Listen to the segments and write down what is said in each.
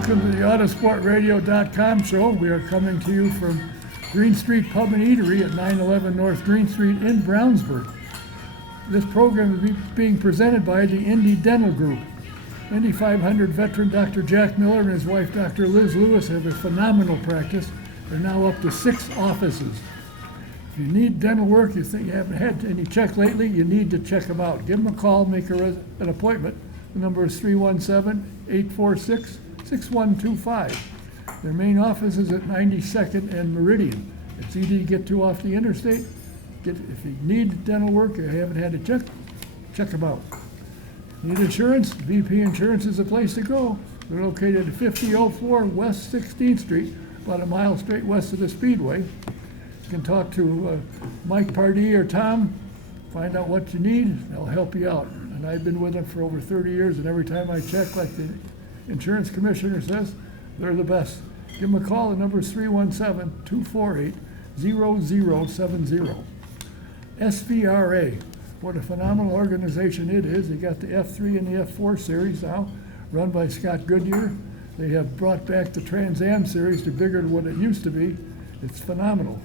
Welcome to the Autosportradio.com show. We are coming to you from Green Street Pub and Eatery at 911 North Green Street in Brownsburg. This program is being presented by the Indy Dental Group. Indy 500 veteran Dr. Jack Miller and his wife Dr. Liz Lewis have a phenomenal practice. They're now up to 6 offices. If you need dental work, you think you haven't had any check lately, you need to check them out. Give them a call, make an appointment. The number is 317-846-6125. Their main office is at 92nd and Meridian. It's easy to get to off the interstate. If you need dental work or haven't had a check them out. Need insurance? VP Insurance is the place to go. They're located at 5004 West 16th Street, about a mile straight west of the Speedway. You can talk to Mike Pardee or Tom, find out what you need, they'll help you out. And I've been with them for over 30 years, and every time I check, like the insurance commissioner says, they're the best. Give them a call. The number is 317-248-0070. SVRA, what a phenomenal organization it is. They got the F3 and the F4 series now, run by Scott Goodyear. They have brought back the Trans Am series to bigger than what it used to be. It's phenomenal.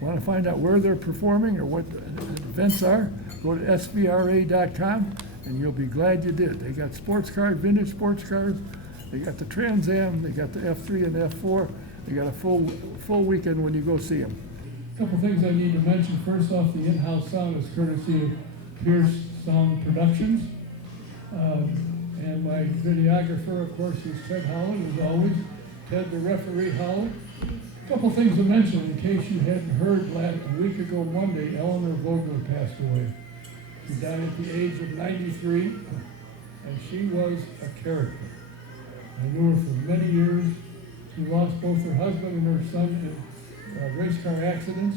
Want to find out where they're performing or what the events are? Go to svra.com and you'll be glad you did. They got sports cars, vintage sports cars. They got the Trans Am. They got the F3 and the F4. They got a full weekend when you go see them. A couple things I need to mention. First off, the in-house sound is courtesy of Pierce Sound Productions. And my videographer, of course, is Ted Holland, as always. Ted, the referee, Holland. A couple things to mention in case you hadn't heard. A week ago Monday, Eleanor Vogler passed away. She died at the age of 93, and she was a character. I knew her for many years. She lost both her husband and her son in race car accidents.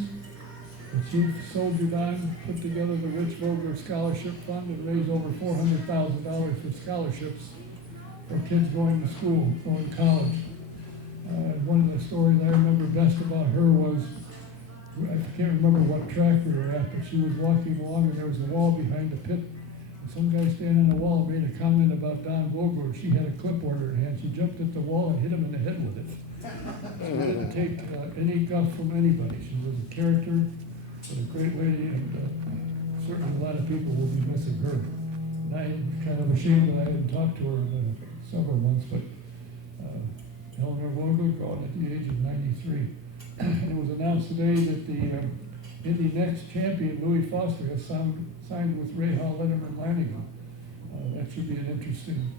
But she soldiered on, put together the Rich Vogler Scholarship Fund, and raised over $400,000 for scholarships for kids going to school, going to college. One of the stories I remember best about her was, I can't remember what track we were at, but she was walking along and there was a wall behind the pit. And some guy standing on the wall made a comment about Don Vogler. She had a clipboard in her hand. She jumped at the wall and hit him in the head with it. She didn't take any guff from anybody. She was a character, but a great lady, and certainly a lot of people will be missing her. And I'm kind of ashamed that I didn't talk to her in several months, but Eleanor Vogler gone at the age of 93. And it was announced today that the Indy Next champion, Louis Foster, has signed with Ray Hall, Letterman, Lanigan. That should be an interesting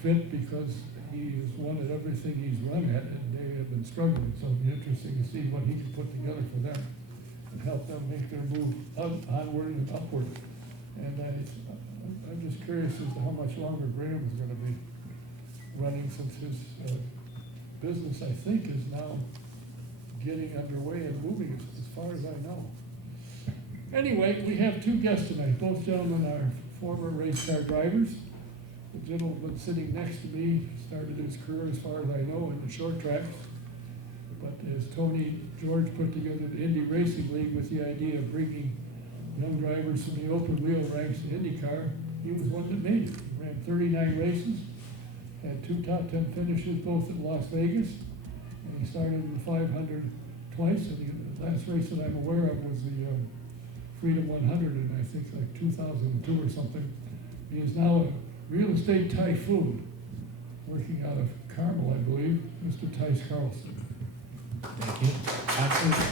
fit because he has won at everything he's run at, and they have been struggling. So it'll be interesting to see what he can put together for them and help them make their move onward and upward. And I'm just curious as to how much longer Graham is going to be running, since his business, I think, is now getting underway and moving as far as I know. Anyway, we have 2 guests tonight. Both gentlemen are former race car drivers. The gentleman sitting next to me started his career, as far as I know, in the short tracks. But as Tony George put together the Indy Racing League with the idea of bringing young drivers from the open wheel ranks to IndyCar, he was one that made it. He ran 39 races, had 2 top 10 finishes, both at Las Vegas, and he started in the 500 twice. And the last race that I'm aware of was the Freedom 100 in, I think, like 2002 or something. He is now a real estate typhoon, working out of Carmel, I believe, Mr. Tyce Carlson. Thank you. Absolutely.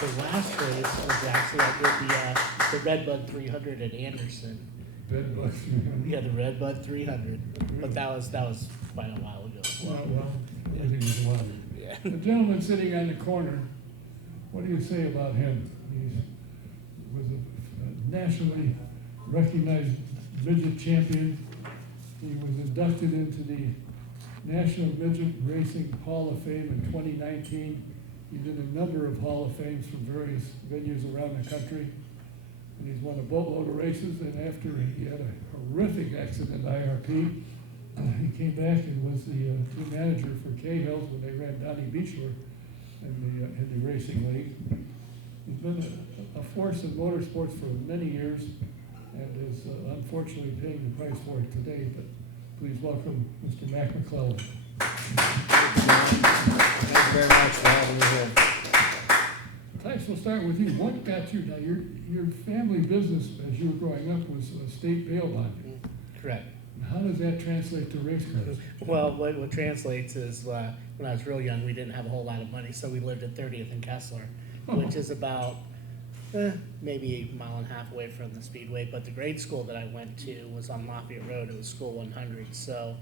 The last race was actually I did the Redbud 300 at Anderson. Redbud 300. Yeah, the Redbud 300. But that was quite a while ago. Well, everything was a while. Yeah. The gentleman sitting on the corner, what do you say about him? He was a nationally recognized midget champion. He was inducted into the National Midget Racing Hall of Fame in 2019. He did a number of Hall of Fames from various venues around the country. And he's won a boatload of races. And after he had a horrific accident at IRP, he came back and was the team manager for Cahill's when they ran Donnie Beechler in the Racing League. He's been a force in motorsports for many years and is unfortunately paying the price for it today. But please welcome Mr. Mack McClellan. Thank you very much for having me here. Tyce, we'll start with you. What got you, now your family business as you were growing up was state bail bonding. Correct. How does that translate to race cars? Well, what translates is when I was real young, we didn't have a whole lot of money, so we lived at 30th and Kessler, which is about maybe a mile and a half away from the Speedway. But the grade school that I went to was on Lafayette Road. It was School 100. So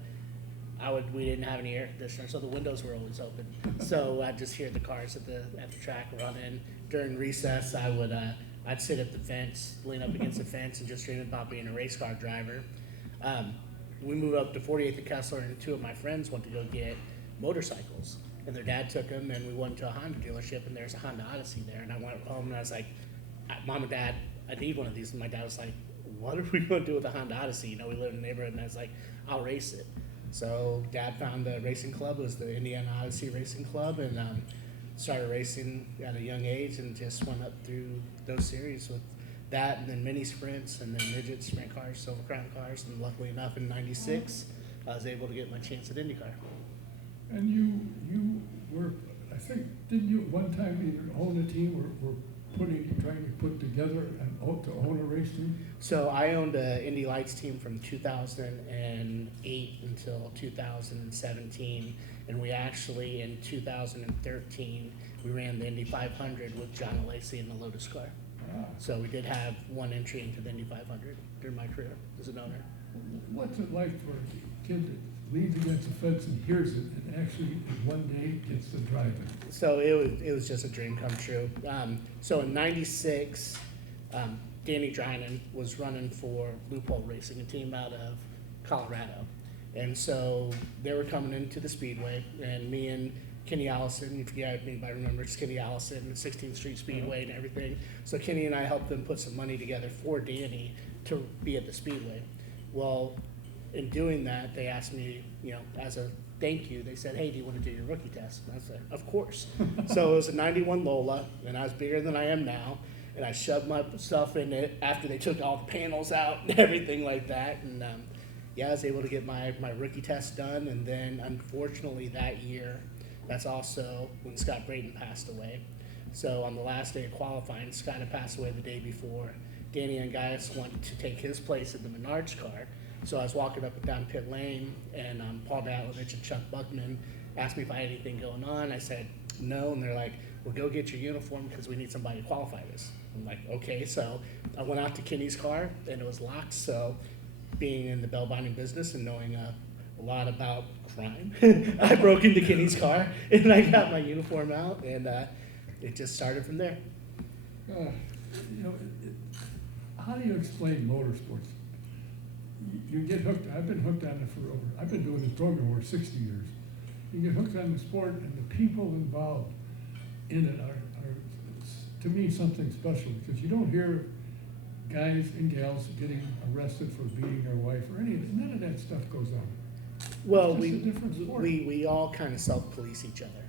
we didn't have any air conditioner, so the windows were always open. So I'd just hear the cars at the track running. During recess, I'd sit at the fence, lean up against the fence, and just dream about being a race car driver. We moved up to 48th and Kessler, and two of my friends went to go get motorcycles. And their dad took them, and we went to a Honda dealership, and there's a Honda Odyssey there. And I went home, and I was like, Mom and Dad, I need one of these. And my dad was like, what are we going to do with a Honda Odyssey? We live in a neighborhood, and I was like, I'll race it. So Dad found a racing club. It was the Indiana Odyssey Racing Club, and started racing at a young age, and just went up through those series with that, and then mini sprints, and then midget sprint cars, Silver Crown cars, and luckily enough in '96, I was able to get my chance at IndyCar. And you were, I think, didn't you at one time either own a team or trying to put together to own a race team? So I owned an Indy Lights team from 2008 until 2017, and we actually, in 2013, we ran the Indy 500 with John Lacey in the Lotus car. So we did have one entry into the Indy 500 during my career as an owner. What's it like for a kid that leans against the fence and hears it and actually one day gets to drive it? So it was just a dream come true. So in '96, Danny Drynan was running for Loophole Racing, a team out of Colorado. And so they were coming into the Speedway, and me and Kenny Allison, if anybody remembers Kenny Allison, the 16th Street Speedway and everything. So Kenny and I helped them put some money together for Danny to be at the Speedway. Well, in doing that, they asked me, as a thank you, they said, hey, do you want to do your rookie test? And I said, of course. So it was a 91 Lola, and I was bigger than I am now, and I shoved my stuff in it after they took all the panels out and everything like that. And I was able to get my rookie test done, and then unfortunately that year, that's also when Scott Brayton passed away. So on the last day of qualifying, Scott had passed away the day before. Danny and Gaius wanted to take his place in the Menards car. So I was walking up and down pit lane, and Paul Datlovich and Chuck Buckman asked me if I had anything going on. I said no, and they're like, well, go get your uniform because we need somebody to qualify this. I'm like, okay. So I went out to Kenny's car, and it was locked. So being in the bell binding business and knowing a lot about crime, I broke into Kenny's car, and I got my uniform out, and it just started from there. How do you explain motorsports? You get hooked. I've been hooked on it for I've been doing this program over 60 years. You get hooked on the sport, and the people involved in it are to me, something special, because you don't hear guys and gals getting arrested for beating their wife or anything. None of that stuff goes on. Well, It's just a different sport. we all kind of self-police each other.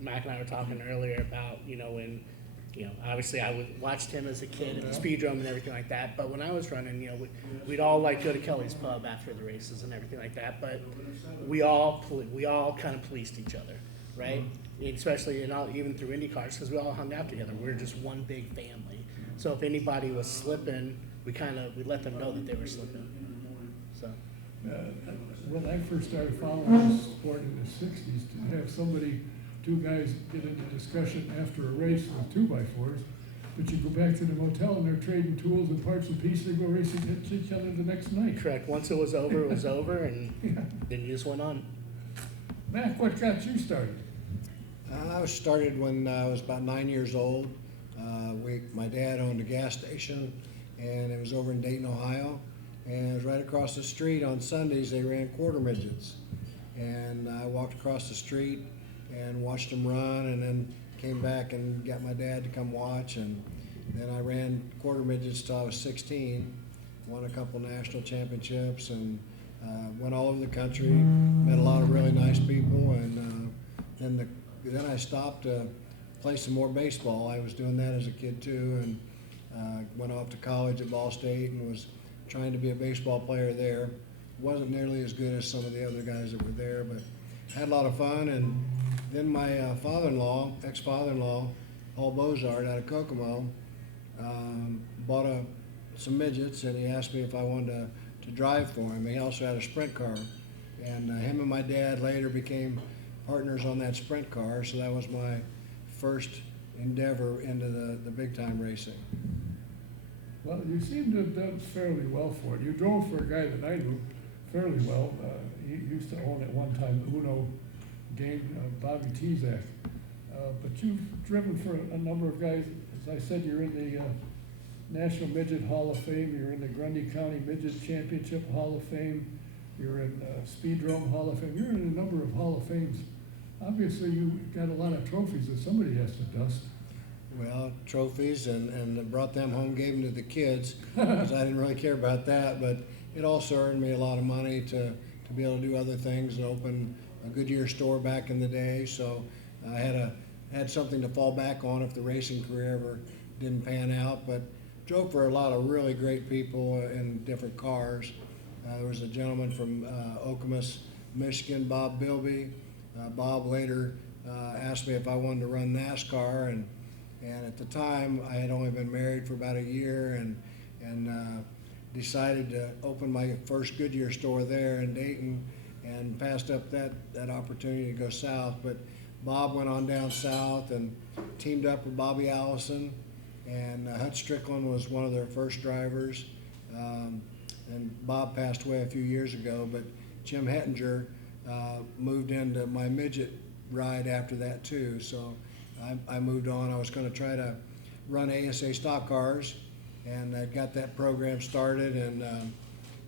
Mac and I were talking earlier about, when, obviously I watched him as a kid in the Speedrome and everything like that, but when I was running, we'd all go to Kelly's Pub after the races and everything like that, but we all kind of policed each other, right? Especially even through IndyCars, because we all hung out together. We were just one big family. So if anybody was slipping, we let them know that they were slipping. So. When I first started following this sport in the 60s, to have two guys get into discussion after a race with 2x4s, but you go back to the motel and they're trading tools and parts and pieces and go racing against each other the next night. Correct. Once it was over, it was over, and then you just went on. Mac, what got you started? I was started when I was about 9 years old. My dad owned a gas station, and it was over in Dayton, Ohio. And it was right across the street. On Sundays, they ran quarter midgets. And I walked across the street and watched them run, and then came back and got my dad to come watch. And then I ran quarter midgets till I was 16, won a couple national championships, and went all over the country, met a lot of really nice people. And then I stopped to play some more baseball. I was doing that as a kid too, and went off to college at Ball State and was trying to be a baseball player there. Wasn't nearly as good as some of the other guys that were there, but had a lot of fun. And then my father-in-law, ex-father-in-law, Paul Bozard out of Kokomo, bought some midgets, and he asked me if I wanted to drive for him. He also had a sprint car, and him and my dad later became partners on that sprint car, so that was my first endeavor into the big-time racing. Well, you seem to have done fairly well for it. You drove for a guy that I knew fairly well. He used to own at one time the Uno game, Bobby Tezak. But you've driven for a number of guys. As I said, you're in the National Midget Hall of Fame. You're in the Grundy County Midget Championship Hall of Fame. You're in Speedrome Hall of Fame. You're in a number of Hall of Fames. Obviously, you got a lot of trophies that somebody has to dust. Well, trophies, and brought them home, gave them to the kids, because I didn't really care about that, but it also earned me a lot of money to be able to do other things, and open a Goodyear store back in the day, so I had something to fall back on if the racing career ever didn't pan out, but drove for a lot of really great people in different cars. There was a gentleman from Okemos, Michigan, Bob Bilby. Bob later asked me if I wanted to run NASCAR, and at the time I had only been married for about a year, and decided to open my first Goodyear store there in Dayton, and passed up that opportunity to go south. But Bob went on down south and teamed up with Bobby Allison, and Hut Strickland was one of their first drivers. And Bob passed away a few years ago, but Jim Hettinger moved into my midget ride after that too. So I moved on. I was going to try to run ASA stock cars, and I got that program started, and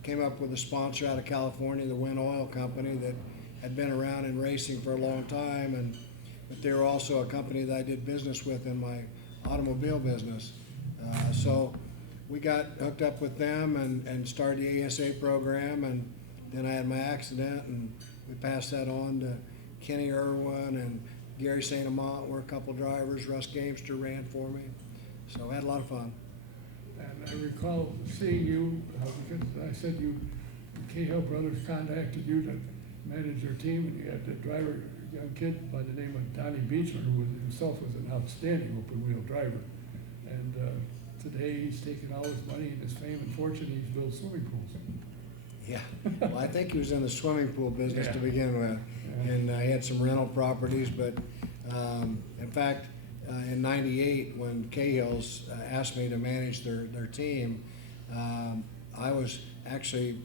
came up with a sponsor out of California, the Wynn Oil Company, that had been around in racing for a long time, but they were also a company that I did business with in my automobile business. So we got hooked up with them and started the ASA program, and then I had my accident, and we passed that on to Kenny Irwin and Gary St. Amant were a couple drivers. Russ Gamester ran for me. So I had a lot of fun. And I recall seeing you, because I said Cahill Brothers contacted you to manage their team, and you had the driver, a young kid by the name of Donnie Beechman, who himself was an outstanding open-wheel driver. And today he's taken all his money and his fame and fortune, he's built swimming pools. Yeah, well, I think he was in the swimming pool business to begin with, Yeah. and he had some rental properties, but in fact, in '98, when Cahill's asked me to manage their team, I was actually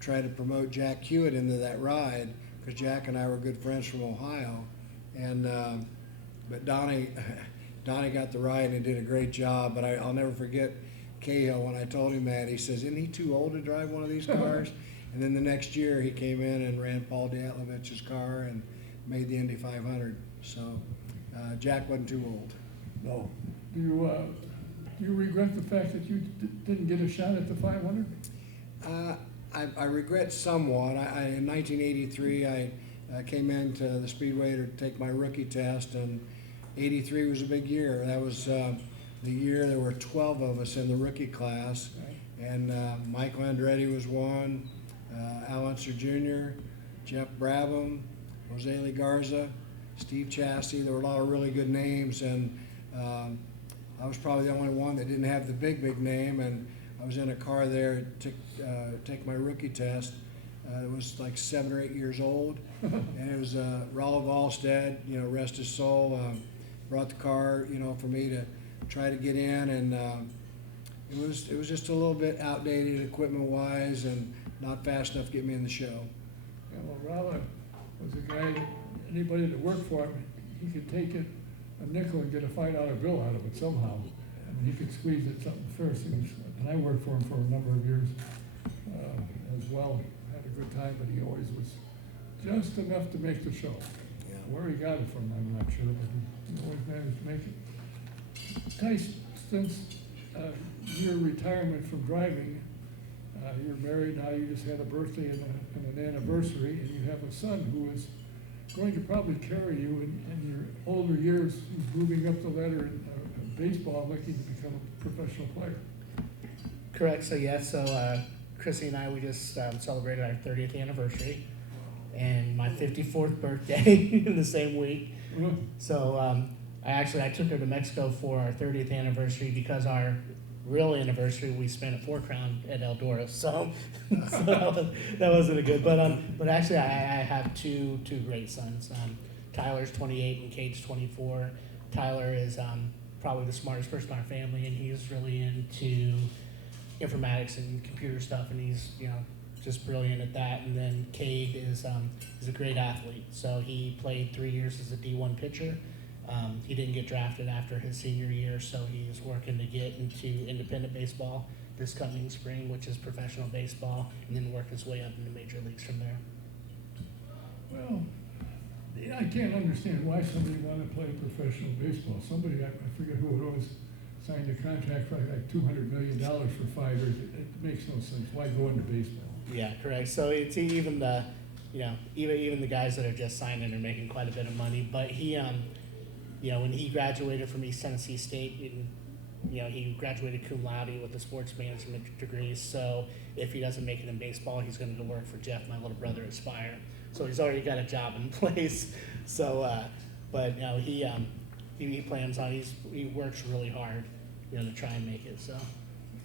trying to promote Jack Hewitt into that ride, because Jack and I were good friends from Ohio, and but Donnie got the ride and did a great job, but I'll never forget Cahill, when I told him that, he says, "Isn't he too old to drive one of these cars?" And then the next year he came in and ran Paul Diatlovich's car and made the Indy 500. So Jack wasn't too old. No. Do you regret the fact that you didn't get a shot at the 500? I regret somewhat. In 1983, I came into the Speedway to take my rookie test, and '83 was a big year. That was the year there were 12 of us in the rookie class, and Michael Andretti was one, Al Unser Jr., Jeff Brabham, Jose Lee Garza, Steve Chassie. There were a lot of really good names, and I was probably the only one that didn't have the big name, and I was in a car there to take my rookie test. It was like 7 or 8 years old, and it was Rollo Volstead, rest his soul, brought the car, for me to try to get in, and it was just a little bit outdated equipment-wise and not fast enough to get me in the show. Yeah, well, Rollo was a guy that anybody that worked for him, he could take it a nickel and get a $5 bill out of it somehow. And he could squeeze it something first. And I worked for him for a number of years as well. Had a good time, but he always was just enough to make the show. Yeah. Where he got it from, I'm not sure, but he always managed to make it. Tyce, since your retirement from driving, you're married now, you just had a birthday and an anniversary, and you have a son who is going to probably carry you in your older years. He's moving up the ladder in baseball, looking to become a professional player. Correct. So Chrissy and I, we just celebrated our 30th anniversary. and my 54th birthday in the same week. Well, So I took her to Mexico for our 30th anniversary because our real anniversary we spent at Four Crown at Eldora. So, that wasn't a good. But actually I have two great sons. Tyler's 28 and Cade's 24. Tyler is probably the smartest person in our family, and he's really into informatics and computer stuff, and he's just brilliant at that. And then Cade is a great athlete. So he played 3 years as a D1 pitcher. He didn't get drafted after his senior year, so he's working to get into independent baseball this coming spring, which is professional baseball, and then work his way up into major leagues from there. well, yeah, I can't understand why somebody wanted to play professional baseball. Somebody, I forget who it was, signed a contract for like $200 million for 5 years. It makes no sense. Why go into baseball? Yeah, correct. So it's even the, even the guys that are just signing are making quite a bit of money. But he, when he graduated from East Tennessee State, he graduated cum laude with a sports management degree. So if he doesn't make it in baseball, he's going to go work for Jeff, my little brother, at Spire. So he's already got a job in place. So, but he plans on, he works really hard, to try and make it. So.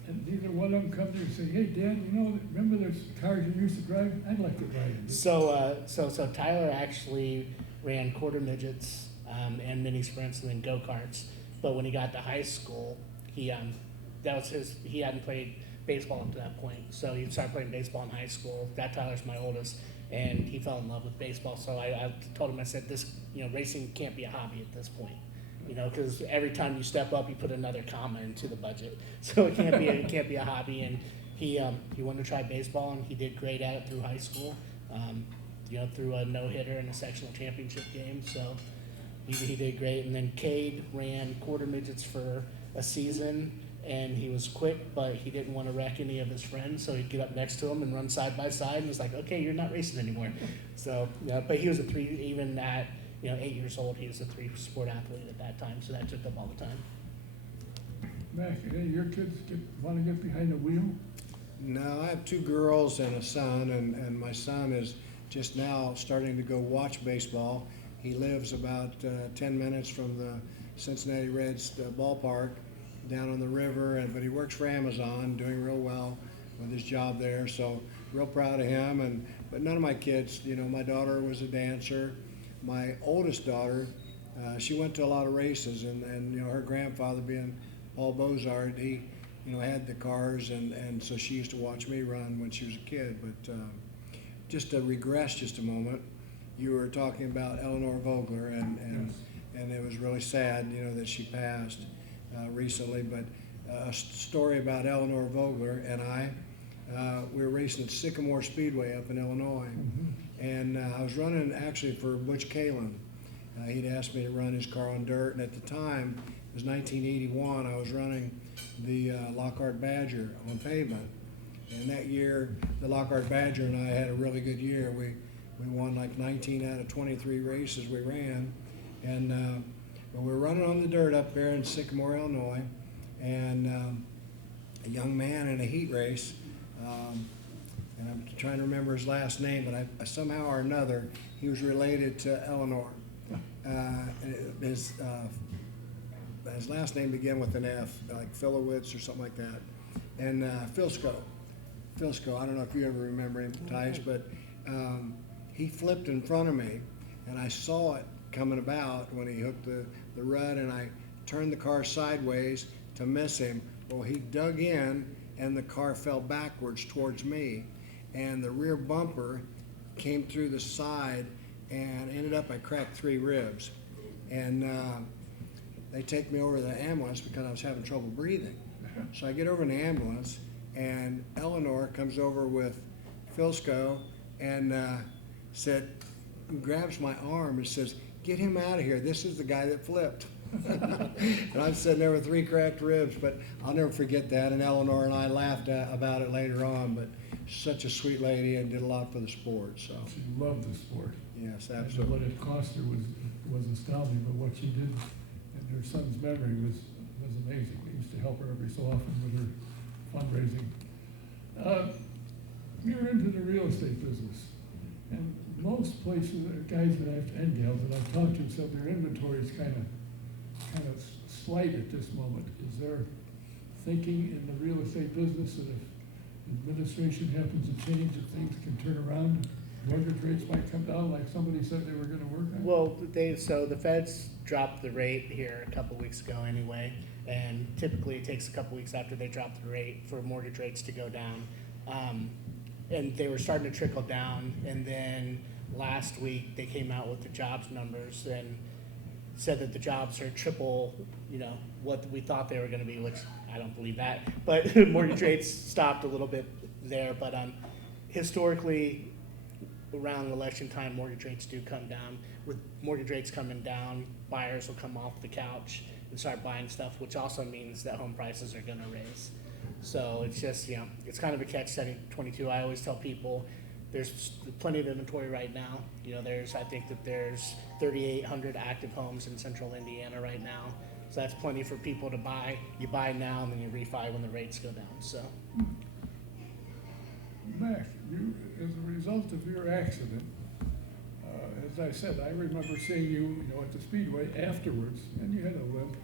And either one of them come there and say, hey, Dad, remember those cars you used to drive? I'd like to drive them. So Tyler actually ran quarter midgets and mini sprints and then go-karts. But when he got to high school, he hadn't played baseball up to that point. So he started playing baseball in high school. Tyler's my oldest, and he fell in love with baseball. So I told him, I said, this, racing can't be a hobby at this point. Because every time you step up, you put another comma into the budget. So it can't be a hobby. And he wanted to try baseball, and he did great at it through high school. Through a no-hitter in a sectional championship game. So he did great. And then Cade ran quarter midgets for a season, and he was quick, but he didn't want to wreck any of his friends. So he'd get up next to him and run side by side, and was like, okay, you're not racing anymore. So but he was even at 8 years old, he was a 3-sport athlete at that time, so that took up all the time. Mac, hey, your kids want to get behind the wheel? No, I have 2 girls and a son, and my son is just now starting to go watch baseball. He lives about 10 minutes from the Cincinnati Reds ballpark down on the river, but he works for Amazon, doing real well with his job there, so real proud of him. But none of my kids, my daughter was a dancer. My oldest daughter, she went to a lot of races, and her grandfather being Paul Bozard, he had the cars, and so she used to watch me run when she was a kid. But just to regress just a moment, you were talking about Eleanor Vogler, and it was really sad, that she passed recently. But a story about Eleanor Vogler and I, we were racing at Sycamore Speedway up in Illinois. Mm-hmm. And I was running actually for Butch Kalin. He'd asked me to run his car on dirt, and at the time, it was 1981, I was running the Lockhart Badger on pavement. And that year, the Lockhart Badger and I had a really good year. We won like 19 out of 23 races we ran. And but we were running on the dirt up there in Sycamore, Illinois, and a young man in a heat race, and I'm trying to remember his last name, but somehow or another, he was related to Eleanor. His last name began with an F, like Filowitz or something like that. And Filsko, I don't know if you ever remember him, Tyce, but he flipped in front of me, and I saw it coming about when he hooked the rut, and I turned the car sideways to miss him. Well, he dug in, and the car fell backwards towards me, and the rear bumper came through the side and ended up, I cracked 3 ribs. And they take me over to the ambulance because I was having trouble breathing. So I get over in the ambulance, and Eleanor comes over with Filsko and grabs my arm and says, get him out of here. This is the guy that flipped. And I'm sitting there with 3 cracked ribs, but I'll never forget that. And Eleanor and I laughed about it later on, but such a sweet lady and did a lot for the sport. So She loved the sport. yes, And absolutely. what it cost her was astounding, but what she did in her son's memory was amazing. We used to help her every so often with her fundraising. You're into the real estate business, and most places, guys that and gals that I've talked to said their inventory is kind of slight at this moment. Is there thinking in the real estate business that if administration happens to change, that things can turn around? Mortgage rates might come down like somebody said they were gonna work on? Well, so the feds dropped the rate here a couple weeks ago anyway, and typically it takes a couple weeks after they drop the rate for mortgage rates to go down. And they were starting to trickle down, and then last week they came out with the jobs numbers and said that the jobs are triple, what we thought they were gonna be, which I don't believe that, but mortgage rates stopped a little bit there, but historically, around election time, mortgage rates do come down. With mortgage rates coming down, buyers will come off the couch and start buying stuff, which also means that home prices are gonna raise. So it's just, it's kind of a catch-22. I always tell people, there's plenty of inventory right now. I think that there's 3,800 active homes in central Indiana right now. So that's plenty for people to buy. You buy now and then you refi when the rates go down, so. Mac, as a result of your accident, as I said, I remember seeing you, at the Speedway afterwards, and you had a limp.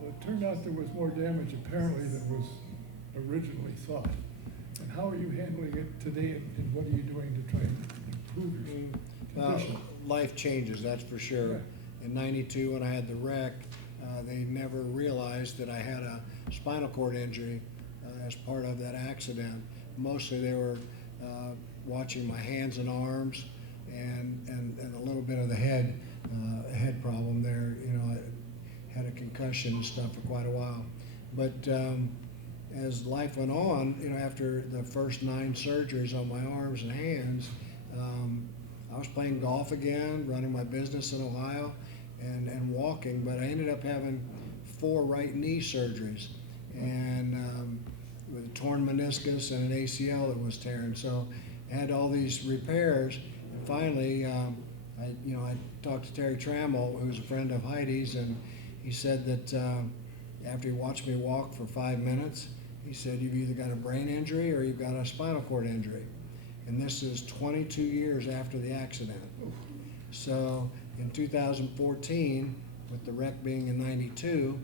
Well, it turned out there was more damage apparently than was originally thought. And how are you handling it today, and what are you doing to try and improve your condition? Life changes, that's for sure. Yeah. In '92, when I had the wreck, they never realized that I had a spinal cord injury as part of that accident. Mostly they were watching my hands and arms and a little bit of the head problem there. I had a concussion and stuff for quite a while. But as life went on, after the first 9 surgeries on my arms and hands, I was playing golf again, running my business in Ohio, and walking, but I ended up having 4 right knee surgeries, and with a torn meniscus and an ACL that was tearing. So I had all these repairs, and finally, I talked to Terry Trammell, who was a friend of Heidi's, and he said that after he watched me walk for 5 minutes, he said, "You've either got a brain injury or you've got a spinal cord injury." And this is 22 years after the accident. So in 2014, with the wreck being in '92,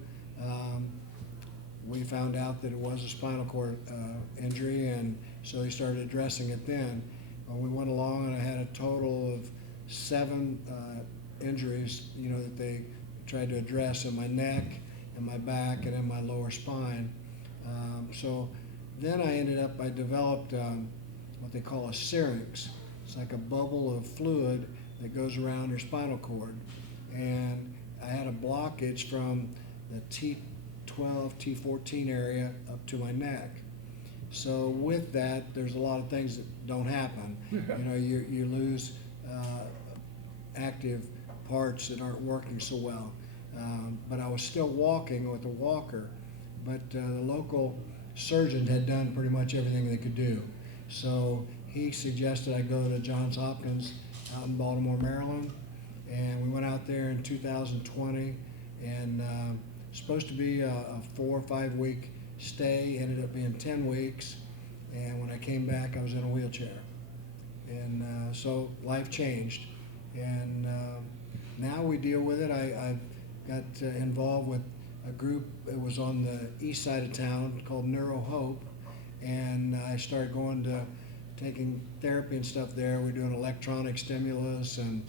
we found out that it was a spinal cord injury, and so they started addressing it then. We went along, and I had a total of 7 injuries, that they tried to address in my neck, in my back, and in my lower spine. So then I developed what they call a syrinx. It's like a bubble of fluid that goes around your spinal cord. And I had a blockage from the T12, T14 area up to my neck. So with that, there's a lot of things that don't happen. You lose active parts that aren't working so well. But I was still walking with a walker, but the local surgeon had done pretty much everything they could do. So he suggested I go to Johns Hopkins out in Baltimore, Maryland, and we went out there in 2020, and supposed to be a 4 or 5 week stay, ended up being 10 weeks, and when I came back I was in a wheelchair. And so life changed, and now we deal with it. I got involved with a group that was on the east side of town called Neuro Hope, and I started taking therapy and stuff there. We're doing electronic stimulus and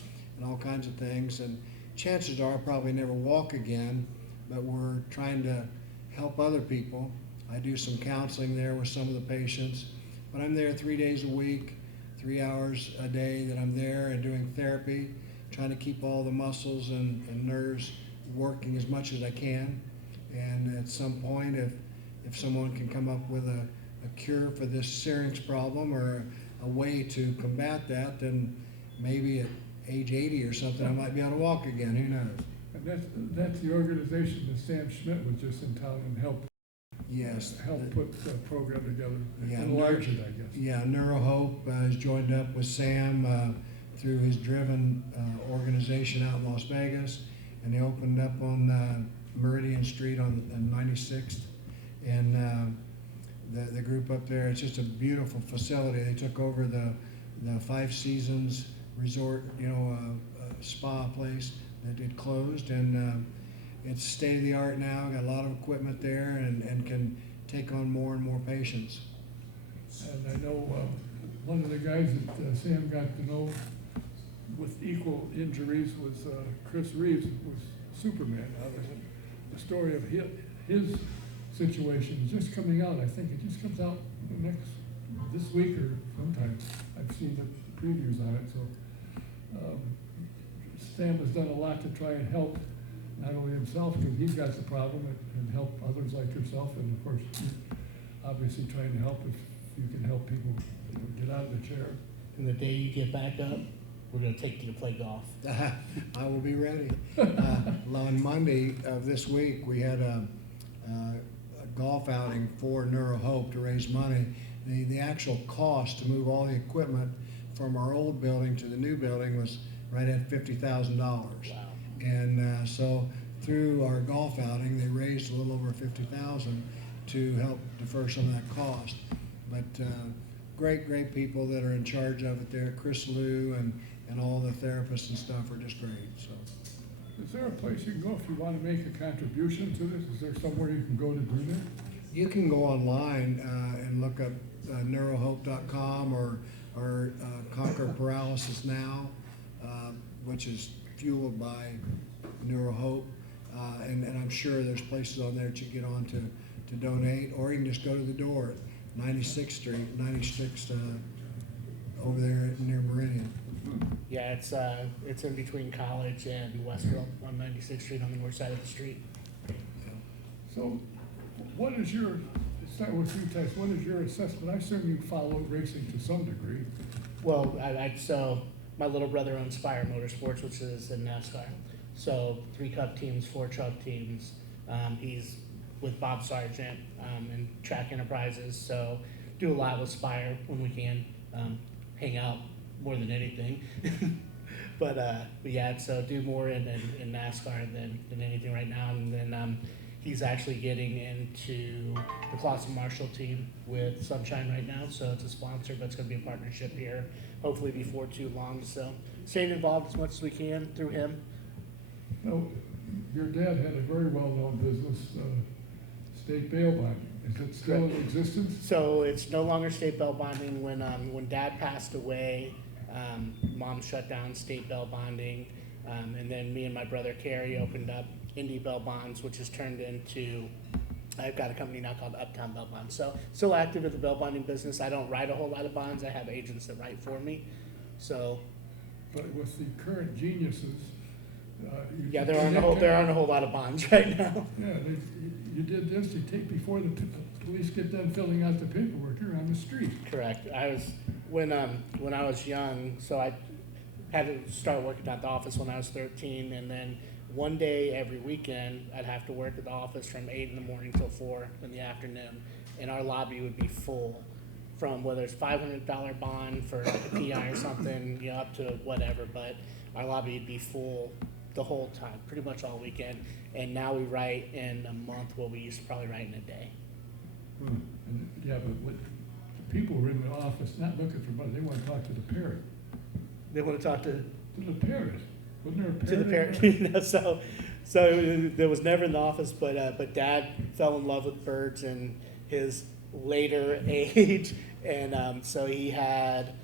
all kinds of things, and chances are I'll probably never walk again, but we're trying to help other people. I do some counseling there with some of the patients, but I'm there 3 days a week, 3 hours a day that I'm there and doing therapy, trying to keep all the muscles and nerves working as much as I can. And at some point, if someone can come up with a cure for this syrinx problem or a way to combat that, then maybe at age 80 or something I might be able to walk again, who knows? And that's the organization that Sam Schmidt was just in town and helped put the program together, enlarge it, I guess. Yeah, Neuro Hope has joined up with Sam through his Driven organization out in Las Vegas, and they opened up on Meridian Street on 96th, and the group up there, it's just a beautiful facility. They took over the 5 Seasons resort, spa place that had closed, and it's state of the art now. Got a lot of equipment there, and can take on more and more patients. And I know one of the guys that Sam got to know with equal injuries was Chris Reeves, was Superman. Now, the story of his situation is just coming out. I think it just comes out this week or sometime. I've seen the previews on it. So Sam has done a lot to try and help not only himself, because he's got the problem, and help others like yourself. And of course, you're obviously trying to help if you can help people get out of the chair. And the day you get back up, we're gonna take you to play golf. I will be ready. On Monday of this week, we had a golf outing for Neuro Hope to raise money. The actual cost to move all the equipment from our old building to the new building was right at $50,000. Wow. And so through our golf outing, they raised a little over $50,000 to help defer some of that cost. But great people that are in charge of it there. Chris Liu and all the therapists and stuff are just great. So, Is there a place you can go if you want to make a contribution to this? Is there somewhere you can go to do that? you can go online and look up neurohope.com or Conquer Paralysis Now, which is fueled by NeuroHope. And I'm sure there's places on there that you get on to donate, or you can just go to the door at 96th Street, 96th over there near Meridian. Yeah, it's in between College and Westville on 96th Street on the north side of the street. So what is your, start with you, Tyce, what is your assessment? I assume you follow racing to some degree. Well, so my little brother owns Spire Motorsports, which is in NASCAR. So 3 Cup teams, 4 truck teams. He's with Bob Sargent and Track Enterprises. So do a lot with Spire when we can, hang out more than anything. but yeah, so do more in NASCAR than anything right now. And then he's actually getting into the Clausen Marshall team with Sunshine right now. So it's a sponsor, but it's going to be a partnership here, hopefully before too long. So staying involved as much as we can through him. Now, your dad had a very well-known business, state bail bonding. Is it still in existence? So it's no longer state bail bonding. When Dad passed away, Mom shut down state bail bonding, and then me and my brother Kerry opened up Indy Bail Bonds, which has turned into, I've got a company now called Uptown Bail Bonds. So still active in the bail bonding business. I don't write a whole lot of bonds. I have agents that write for me. So But with the current geniuses, yeah, there aren't a whole lot of bonds right now. Yeah, you did this, you take, before the police get done filling out the paperwork, you're on the street. Correct. When I was young, so I had to start working at the office when I was 13, and then one day every weekend I'd have to work at the office from 8 in the morning till 4 in the afternoon, and our lobby would be full, from whether it's $500 bond for a PI or something, up to whatever, but our lobby would be full the whole time, pretty much all weekend. And now we write in a month what we used to probably write in a day. And, yeah, but the people were in the office not looking for money, they want to talk to the parrot. They want to talk to The parrot. Wasn't there a parrot? to the in there? parent. so there was never in the office, but Dad fell in love with birds in his later age, and so he had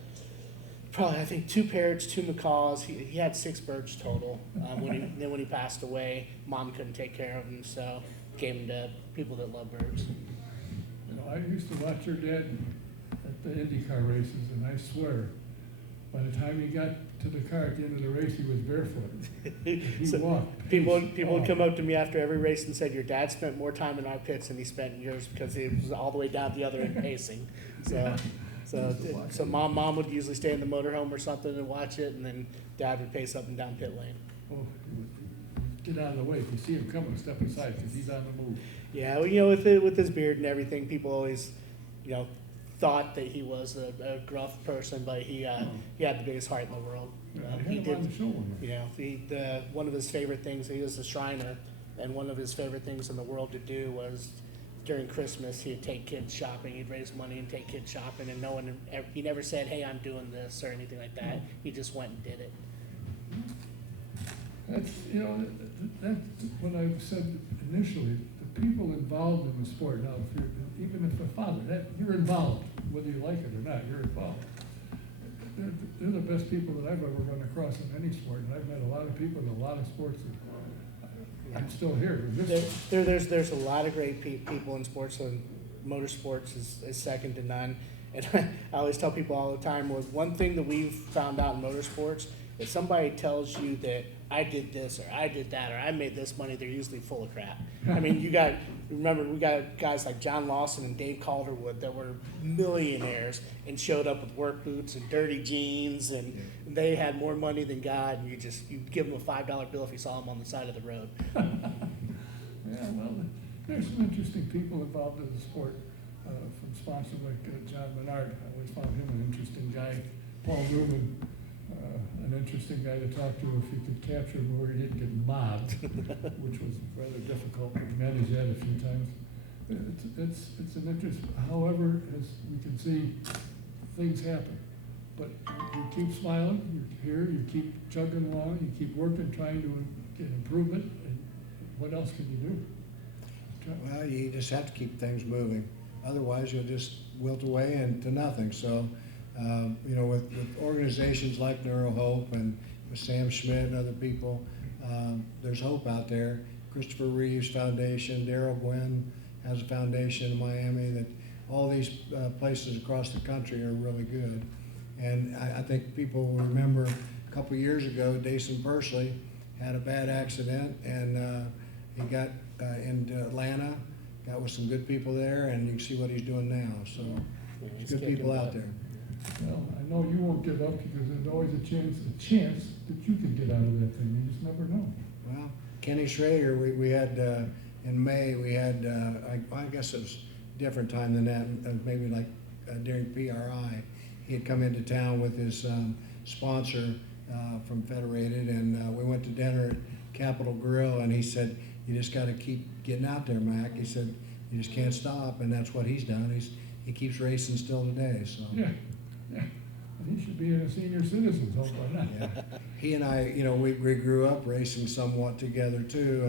probably, I think, 2 parrots, 2 macaws. He had 6 birds total. When he passed away, Mom couldn't take care of him, so gave him to people that love birds. I used to watch your dad at the IndyCar races, and I swear, by the time he got to the car at the end of the race, he was barefoot. He So walked. People would come up to me after every race and said, "Your dad spent more time in our pits than he spent in yours because he was all the way down the other end pacing." So mom would usually stay in the motorhome or something and watch it, and then Dad would pace up and down pit lane. Oh, get out of the way. If you see him coming, step aside because he's on the move. Yeah, well, with his beard and everything, people always, thought that he was a gruff person, but he had the biggest heart in the world. I had him on the show one night. One of his favorite things, he was a Shriner, and one of his favorite things in the world to do was during Christmas, he'd take kids shopping, he'd raise money and take kids shopping, and no one, he never said, hey, I'm doing this, or anything like that. He just went and did it. That's, you know, that's what I said initially, the people involved in the sport, now, if you're, even if a father, that, you're involved, whether you like it or not, you're involved. They're the best people that I've ever run across in any sport, and I've met a lot of people in a lot of sports, and I'm still here. There's a lot of great people in sports, and motorsports is second to none. And I always tell people all the time, well, one thing that we've found out in motorsports, if somebody tells you that I did this, or I did that, or I made this money, they're usually full of crap. I mean, remember, we got guys like John Lawson and Dave Calderwood that were millionaires and showed up with work boots and dirty jeans, and they had more money than God, and you give them a $5 bill if you saw them on the side of the road. Yeah, well, there's some interesting people involved in the sport, from sponsors like John Menard. I always found him an interesting guy. Paul Newman, an interesting guy to talk to if you could capture him where he didn't get mobbed, which was rather difficult to manage that a few times. It's an interest. However, as we can see, things happen. But you keep smiling, you're here, you keep chugging along, you keep working, trying to get improvement, and what else can you do? Well, you just have to keep things moving. Otherwise, you'll just wilt away into nothing. So, you know, with organizations like Neuro Hope and with Sam Schmidt and other people, there's hope out there. Christopher Reeves Foundation, Daryl Gwynn has a foundation in Miami. That all these places across the country are really good. And I think people will remember a couple of years ago, Dason Persley had a bad accident, and he got into Atlanta, got with some good people there, and you can see what he's doing now. So there's good people out there. Well, I know you won't give up because there's always a chance that you can get out of that thing. You just never know. Well, Kenny Schrader, we had in May, we had, I guess it was a different time than that, maybe like during PRI. He had come into town with his sponsor from Federated, and we went to dinner at Capitol Grill, and he said, you just got to keep getting out there, Mac. He said, you just can't stop, and that's what he's done. He keeps racing still today. So Yeah. He should be in a senior citizens home by now. yeah. He and I, you know, we grew up racing somewhat together too,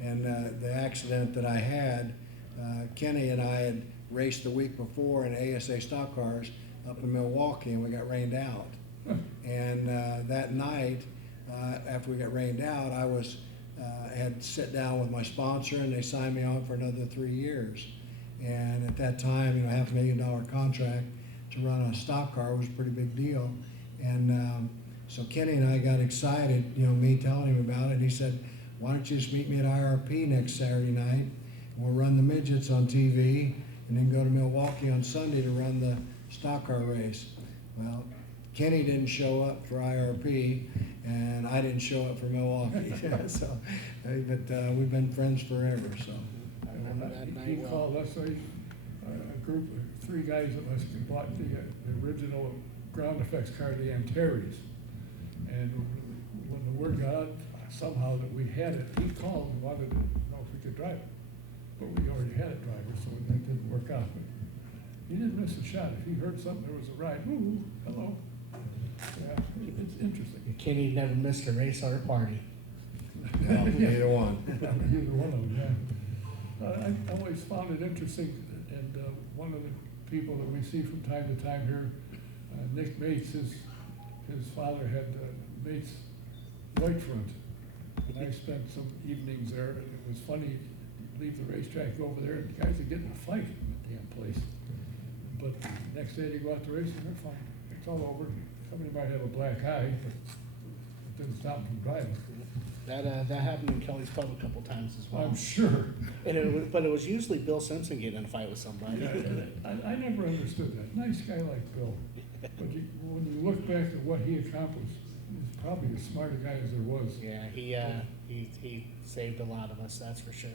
and the accident that I had, Kenny and I had raced the week before in ASA stock cars up in Milwaukee, and we got rained out. And that night, after we got rained out, I had to sit down with my sponsor, and they signed me on for another 3 years. And at that time, you know, $500,000 contract to run a stock car was a pretty big deal. And so Kenny and I got excited, you know, me telling him about it. He said, why don't you just meet me at IRP next Saturday night, and we'll run the midgets on TV, and then go to Milwaukee on Sunday to run the stock car race. Well, Kenny didn't show up for IRP, and I didn't show up for Milwaukee. So, but we've been friends forever. So I remember that night. He called us a group of 3 guys that must have bought the original ground effects car, the Antares. And when the word got out somehow that we had it, he called and wanted to know if we could drive it. But we already had a driver, so that didn't work out. But he didn't miss a shot. If he heard something, there was a ride. Ooh, hello. Yeah, it's interesting. Kenny never missed a race or a party. no, neither one. Either one of them, yeah. I always found it interesting, and one of the people that we see from time to time here, Nick Mates, his father had Mates Whitefront, and I spent some evenings there, and it was funny. Leave the racetrack, go over there, and the guys are getting a fight in the damn place. But the next day they go out to racing, they're fine. It's all over. Somebody might have a black eye, but it didn't stop them from driving. That happened in Kelly's Pub a couple times as well. I'm sure. And but it was usually Bill Simpson getting in a fight with somebody. Yeah, I never understood that. Nice guy like Bill. But when you look back at what he accomplished, he's probably as smart a guy as there was. Yeah, he saved a lot of us, that's for sure.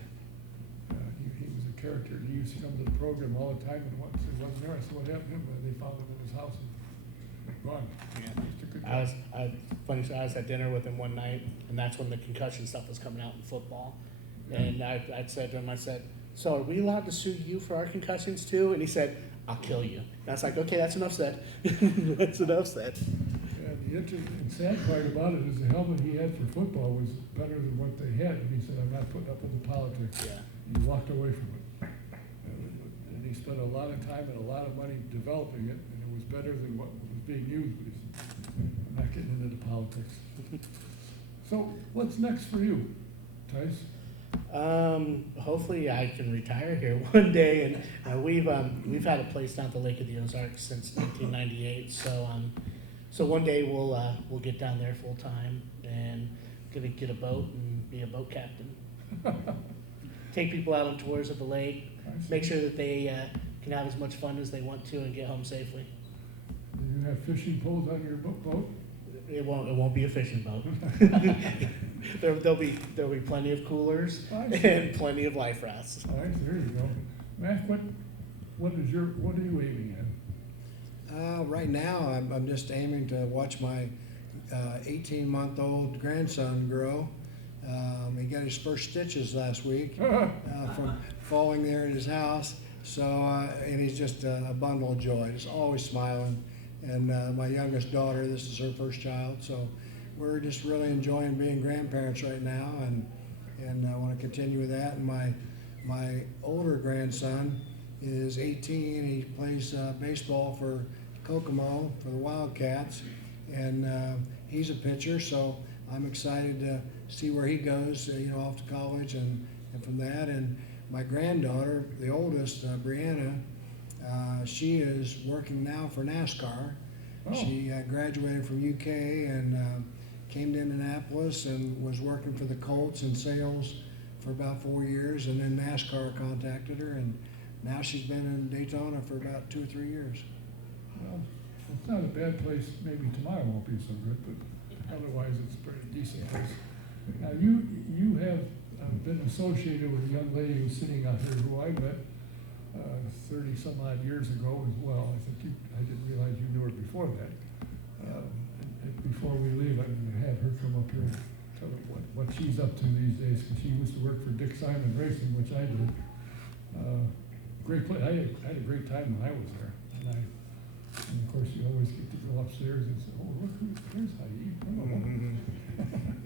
He was a character. He used to come to the program all the time, and once he wasn't there, I said, what happened to him? They found him in his house and gone. Yeah. Just a good guy. Funny story, I was at dinner with him one night, and that's when the concussion stuff was coming out in football. Yeah. And I said to him, I said, so are we allowed to sue you for our concussions too? And he said, I'll kill you. And I was like, okay, that's enough said. That's enough said. And the interesting, sad part about it is the helmet he had for football was better than what they had, and he said, I'm not putting up with the politics. Yeah. He walked away from it. And he spent a lot of time and a lot of money developing it, and it was better than what was being used, but he said, I'm not getting into the politics. So what's next for you, Tyce? Hopefully I can retire here one day, and we've had a place down at the Lake of the Ozarks since 1998. So one day we'll get down there full time and gonna get a boat and be a boat captain. Take people out on tours of the lake, make sure that they can have as much fun as they want to and get home safely. Do you have fishing poles on your boat? It won't be a fishing boat. There'll be plenty of coolers and plenty of life rafts. All right, there you go. Mac, what are you aiming at? Right now, I'm just aiming to watch my 18-month-old grandson grow. He got his first stitches last week from falling there at his house. So, and he's just a bundle of joy, just always smiling. And my youngest daughter, this is her first child, so we're just really enjoying being grandparents right now, and I want to continue with that. And my older grandson is 18. He plays baseball for Kokomo for the Wildcats, and he's a pitcher. So I'm excited to see where he goes, off to college, and from that. And my granddaughter, the oldest, Brianna. She is working now for NASCAR. Oh. She graduated from UK and came to Indianapolis and was working for the Colts in sales for about 4 years, and then NASCAR contacted her, and now she's been in Daytona for about 2 or 3 years. Well, it's not a bad place. Maybe tomorrow won't be so good, but otherwise it's a pretty decent place. Now, you have been associated with a young lady who's sitting out here who I met 30 some odd years ago as well. I didn't realize you knew her before that. And before we leave, I'm going to have her come up here and tell her what she's up to these days, because she used to work for Dick Simon Racing, which I did. Great place. I had a great time when I was there. And of course, you always get to go upstairs and say, oh, look, there's Heidi. Oh.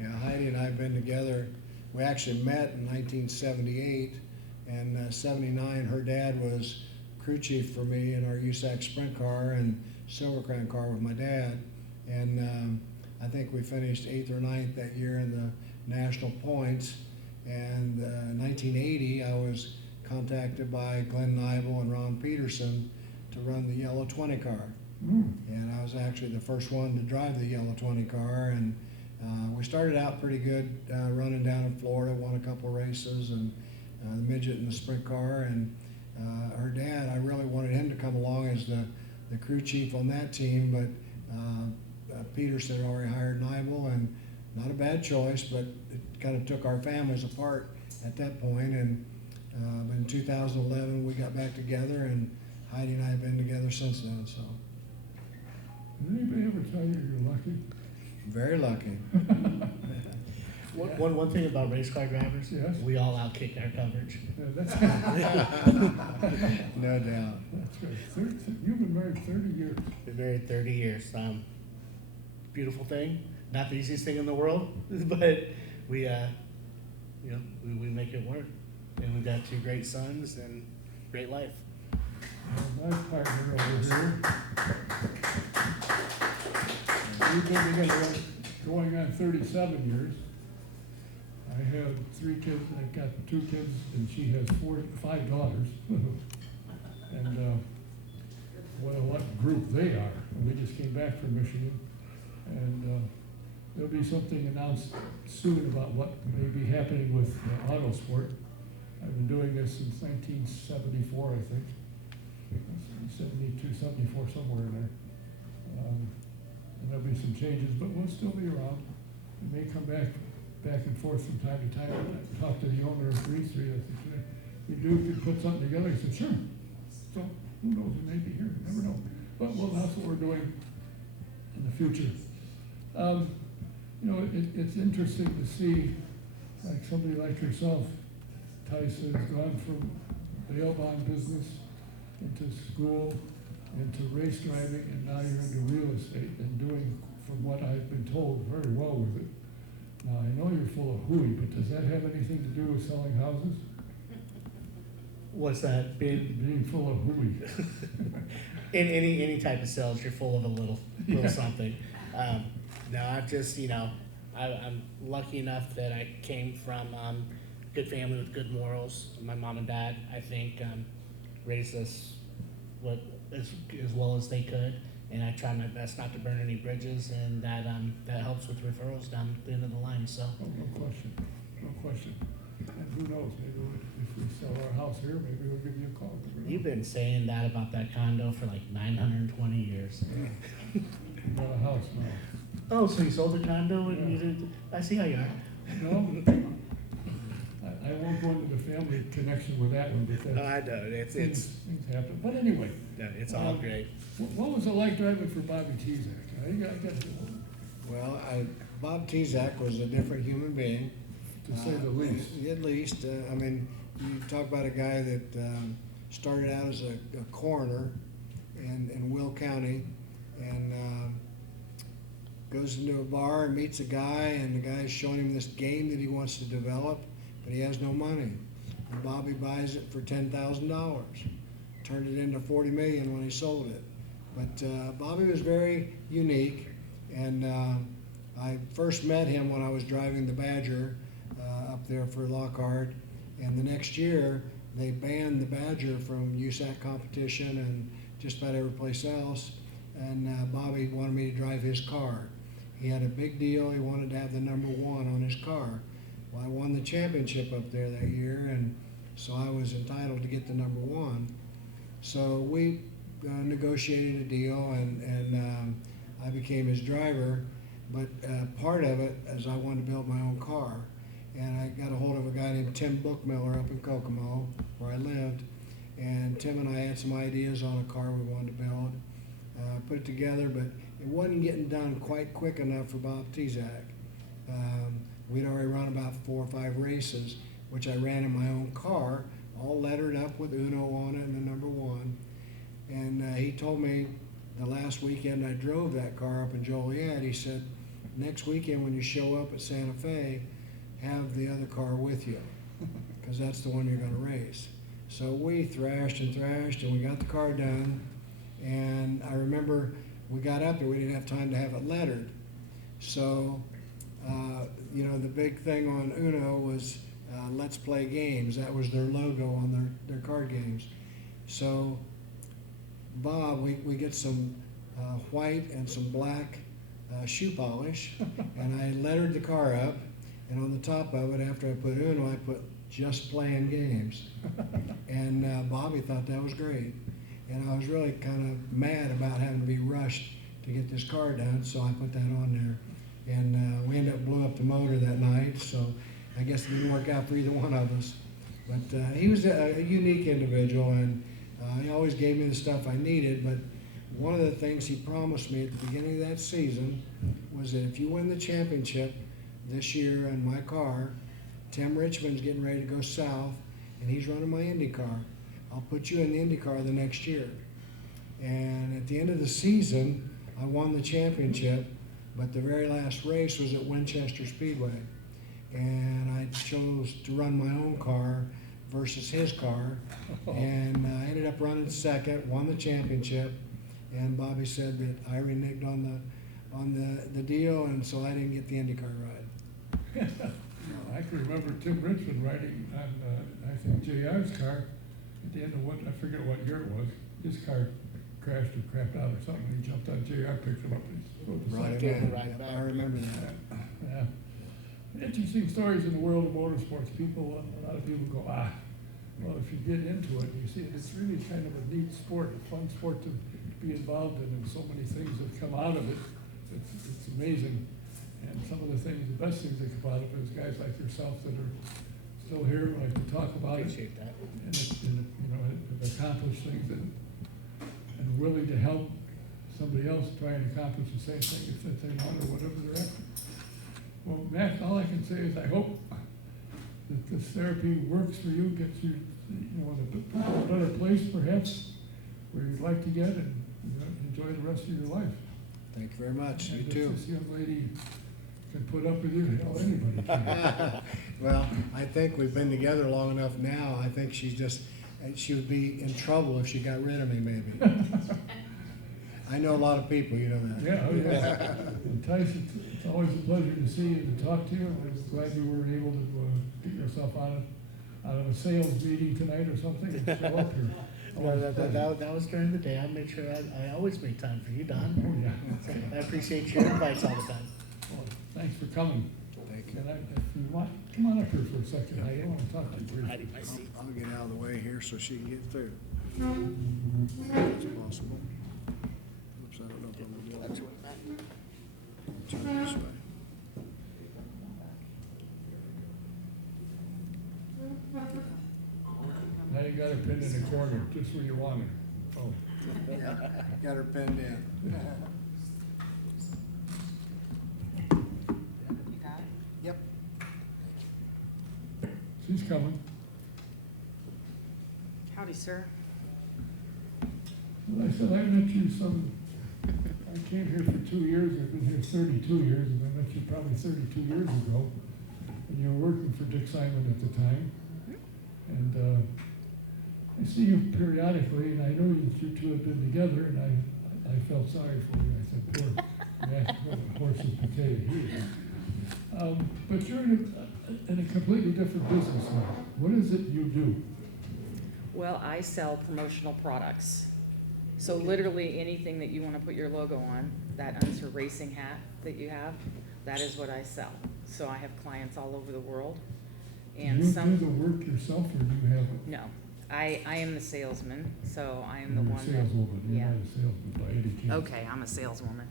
Yeah, Heidi and I have been together. We actually met in 1978. And 79, her dad was crew chief for me in our USAC sprint car and Silver Crown car with my dad. And I think we finished 8th or 9th that year in the national points. And in 1980, I was contacted by Glenn Nibel and Ron Peterson to run the yellow 20 car. And I was actually the first one to drive the yellow 20 car. And we started out pretty good running down in Florida, won a couple races, and the Midget in the sprint car. And her dad, I really wanted him to come along as the crew chief on that team, but Peterson had already hired Nibel, and not a bad choice, but it kind of took our families apart at that point. And in 2011, we got back together, and Heidi and I have been together since then. So, Did anybody ever tell you you're lucky? very lucky. One thing about race car drivers, Yes. we all outkick our coverage. Yeah, that's No doubt. That's good. You've been married 30 years. Been married 30 years. Beautiful thing. Not the easiest thing in the world, but we make it work. And we've got 2 great sons and great life. My partner over here. We've been together going on 37 years. I have 3 kids, I've got 2 kids, and she has 5 daughters. And what a group they are. And we just came back from Michigan. And there'll be something announced soon about what may be happening with auto sport. I've been doing this since 1974, I think. 72, 74, somewhere in there. And there'll be some changes, but we'll still be around. We may come back and forth from time to time. I talked to the owner of Eatery. I said, if you put something together? He said, sure. So who knows, we may be here, you never know. But well, that's what we're doing in the future. It's interesting to see like somebody like yourself Tyce has gone from bail bond business into school, into race driving, and now you're into real estate and doing, from what I've been told, very well with it. Now, I know you're full of hooey, but does that have anything to do with selling houses? What's that? Being full of hooey. In any type of sales, you're full of a little Yeah. something. No, I've just, I'm lucky enough that I came from good family with good morals. My mom and dad, I think, raised us as well as they could, and I try my best not to burn any bridges, and that helps with referrals down the end of the line. So. Oh, no question, no question. And who knows, maybe if we sell our house here, maybe we'll give you a call. You've been saying that about that condo for like 920 years. We got a house now. Oh, so you sold the condo and Yeah. you did? I see how you are. No, I won't go into the family connection with that one, but No, that's, I know it's things happen. But anyway, no, it's all great. what was it like driving for Bobby Tezak? I got Well, Bob Tezak was a different human being. to say the least. At least, I mean, you talk about a guy that started out as a coroner in Will County, and goes into a bar and meets a guy, and the guy's showing him this game that he wants to develop, but he has no money. And Bobby buys it for $10,000, turned it into $40 million when he sold it. But Bobby was very unique, and I first met him when I was driving the Badger up there for Lockhart, and the next year they banned the Badger from USAC competition and just about every place else, and Bobby wanted me to drive his car. He had a big deal, he wanted to have the number 1 on his car. Well, I won the championship up there that year, and so I was entitled to get the number 1. So we negotiated a deal, and I became his driver, but part of it is I wanted to build my own car. And I got a hold of a guy named Tim Bookmiller up in Kokomo, where I lived, and Tim and I had some ideas on a car we wanted to build. Put it together, but it wasn't getting done quite quick enough for Bob Tezak. We'd already run about 4 or 5 races, which I ran in my own car, all lettered up with Uno on it and the number 1. And he told me the last weekend I drove that car up in Joliet, he said, next weekend when you show up at Santa Fe, have the other car with you, because that's the one you're going to race. So we thrashed, and we got the car done. And I remember we got up there, we didn't have time to have it lettered. So, the big thing on Uno was Let's Play Games. That was their logo on their card games. So, Bob, we get some white and some black shoe polish, and I lettered the car up. And on the top of it, after I put Uno, I put Just Playing Games. And Bobby thought that was great. And I was really kind of mad about having to be rushed to get this car done, so I put that on there. And we ended up blowing up the motor that night, so I guess it didn't work out for either one of us. But he was a unique individual, and he always gave me the stuff I needed. But one of the things he promised me at the beginning of that season was that if you win the championship this year in my car, Tim Richmond's getting ready to go south, and he's running my IndyCar. I'll put you in the IndyCar the next year. And at the end of the season, I won the championship, but the very last race was at Winchester Speedway. And I chose to run my own car versus his car, and I ended up running second, won the championship, and Bobby said that I reneged on the deal, and so I didn't get the IndyCar ride. I can remember Tim Richmond riding on, I think, JR's car at the end of I forget what year it was. His car crashed or crapped out or something. He jumped on JR, picked him up, and rode the Right, side. Right back. I remember that. Yeah. Interesting stories in the world of motorsports. A lot of people go, well, if you get into it, you see it's really kind of a neat sport, a fun sport to be involved in, and so many things that come out of it. It's amazing. And some of the things, the best things that come out of it is guys like yourself that are still here, like to talk about it. Appreciate that. And have accomplished things and willing to help somebody else try and accomplish the same thing if they want or whatever they're after. Well, Matt, all I can say is I hope that this therapy works for you, gets you, in a better place perhaps, where you'd like to get and enjoy the rest of your life. Thank you very much. You And if too. this young lady can put up with you, hell, anybody can. Well, I think we've been together long enough now. I think she would be in trouble if she got rid of me, maybe. I know a lot of people, you know that. Yeah, oh yeah. And Tyce, it's always a pleasure to see you and to talk to you. I'm glad you were able to get yourself out of a sales meeting tonight or something and show up here. No, that was during the day. I made sure I always make time for you, Don. Oh, yeah. So I appreciate your advice all the time. Well, thanks for coming. Thank you. And if you want, come on up here for a second. I want to talk to you briefly. Heidi, my seat. I'll get out of the way here so she can get through. If that's possible. Oops, I don't know if I'm gonna be able That's to what I meant. turn this way. Now you got her pinned in the corner, just where you want her. Oh, Yeah, got her pinned in. You got it? Yep. she's coming. Howdy, sir. Well, I said I met you I came here for 2 years. I've been here 32 years, and I met you probably 32 years ago. And you were working for Dick Simon at the time. And I see you periodically, and I know that you two have been together, and I felt sorry for you. I said, poor man, what a horse's potato he is. But you're in a completely different business now. What is it you do? Well, I sell promotional products. So literally anything that you want to put your logo on, that Unser racing hat that you have, that is what I sell. So I have clients all over the world. And do you some, do the work yourself, or do you have? no, I am the salesman, so I am the You're a one that, saleswoman. You're yeah. not a salesman by any chance. Okay, I'm a saleswoman.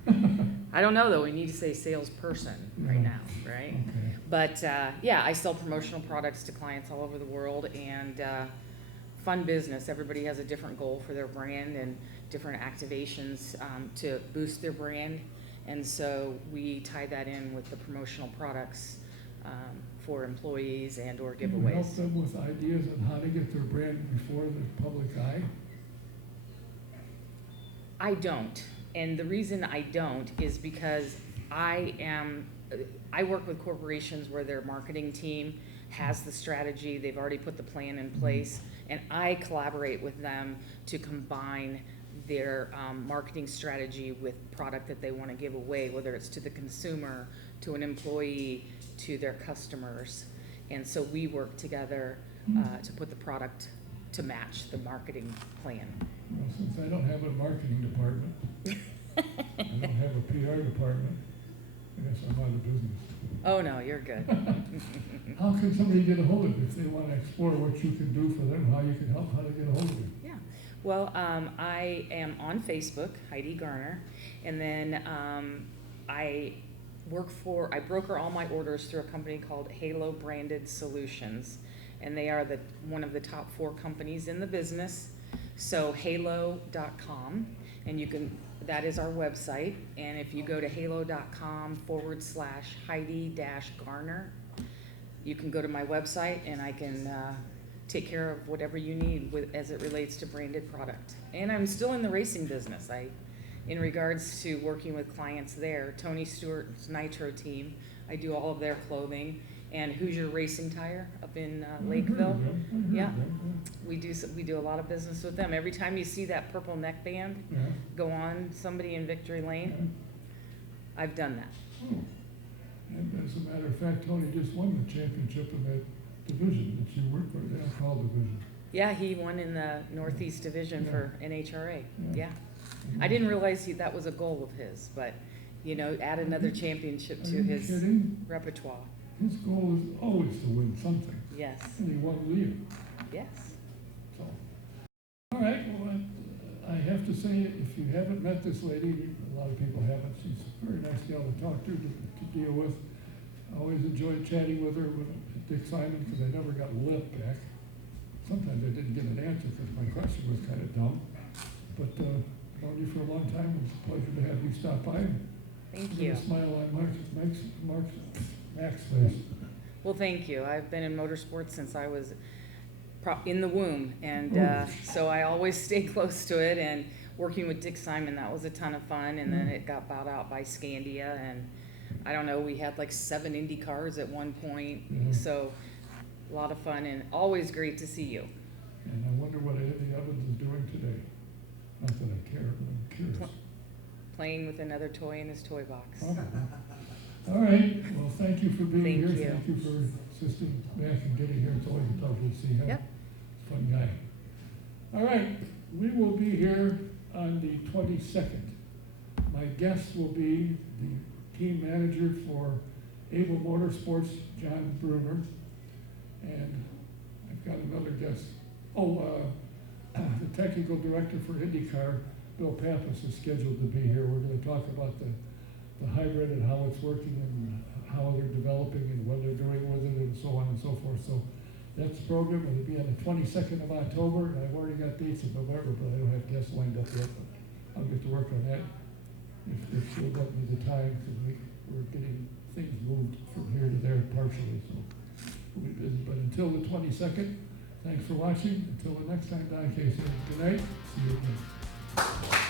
I don't know though, we need to say salesperson right Yeah. now, right? Okay. But yeah, I sell promotional products to clients all over the world, and fun business. Everybody has a different goal for their brand and different activations to boost their brand. And so we tie that in with the promotional products for employees and or Do you help giveaways. them with ideas on how to get their brand before the public eye? I don't. And the reason I don't is because I work with corporations where their marketing team has the strategy, they've already put the plan in place, and I collaborate with them to combine their marketing strategy with product that they want to give away, whether it's to the consumer, to an employee, to their customers. And so we work together to put the product to match the marketing plan. Well, since I don't have a marketing department, I don't have a PR department, I guess I'm out of business. Oh, no, you're good. How can somebody get a hold of you if they want to explore what you can do for them, how you can help, how to get a hold of you? Yeah. Well, I am on Facebook, Heidi Garner, and then I broker all my orders through a company called Halo Branded Solutions, and they are one of the top 4 companies in the business. So halo.com, and that is our website, and if you go to halo.com/Heidi-Garner, you can go to my website and I can take care of whatever you need as it relates to branded product. And I'm still in the racing business. In regards to working with clients there, Tony Stewart's Nitro team, I do all of their clothing. And Hoosier Racing Tire up in Lakeville. Yeah. We do a lot of business with them. Every time you see that purple neckband Yeah. go on somebody in Victory Lane, I've done that. Oh. And as a matter of fact, Tony just won the championship in that division that you work with, the alcohol division. Yeah, he won in the Northeast Division for NHRA. Yeah. Yeah. I didn't realize that was a goal of his, but, add another championship Are to you his kidding? repertoire. His goal is always to win something, Yes, and he won Leo. yes. So, all right, well, I have to say, if you haven't met this lady, a lot of people haven't, she's a very nice gal to talk to deal with. I always enjoyed chatting with her with Dick Simon, because I never got a lip back. Sometimes I didn't get an answer because my question was kind of dumb. But known you for a long time, it was a pleasure to have you stop by. Thank Put you. a smile on Max face. Well, thank you. I've been in motorsports since I was in the womb, and so I always stay close to it. And working with Dick Simon, that was a ton of fun. And then it got bought out by Scandia, and I don't know, we had like 7 Indy cars at one point. So a lot of fun, and always great to see you. And I wonder what Eddie Evans is doing today. Not that I care, but I'm curious. Playing with another toy in his toy box. Oh. All right, well, thank you for being Thank here. you. Thank you for assisting Mack and getting here. It's always a pleasure to see him. Yep. Fun guy. All right, we will be here on the 22nd. My guest will be the team manager for Able Motorsports, John Bruner. And I've got another guest. The technical director for IndyCar, Bill Pappas, is scheduled to be here. We're going to talk about the hybrid and how it's working and how they're developing and what they're doing with it and so on and so forth. So that's the program. It'll be on the 22nd of October. I've already got dates in November, but I don't have guests lined up yet. But I'll get to work on that if she'll let me the time, because we're getting things moved from here to there partially. So we'll be busy. But until the 22nd, thanks for watching. Until the next time, Don Casey. Good night. See you again.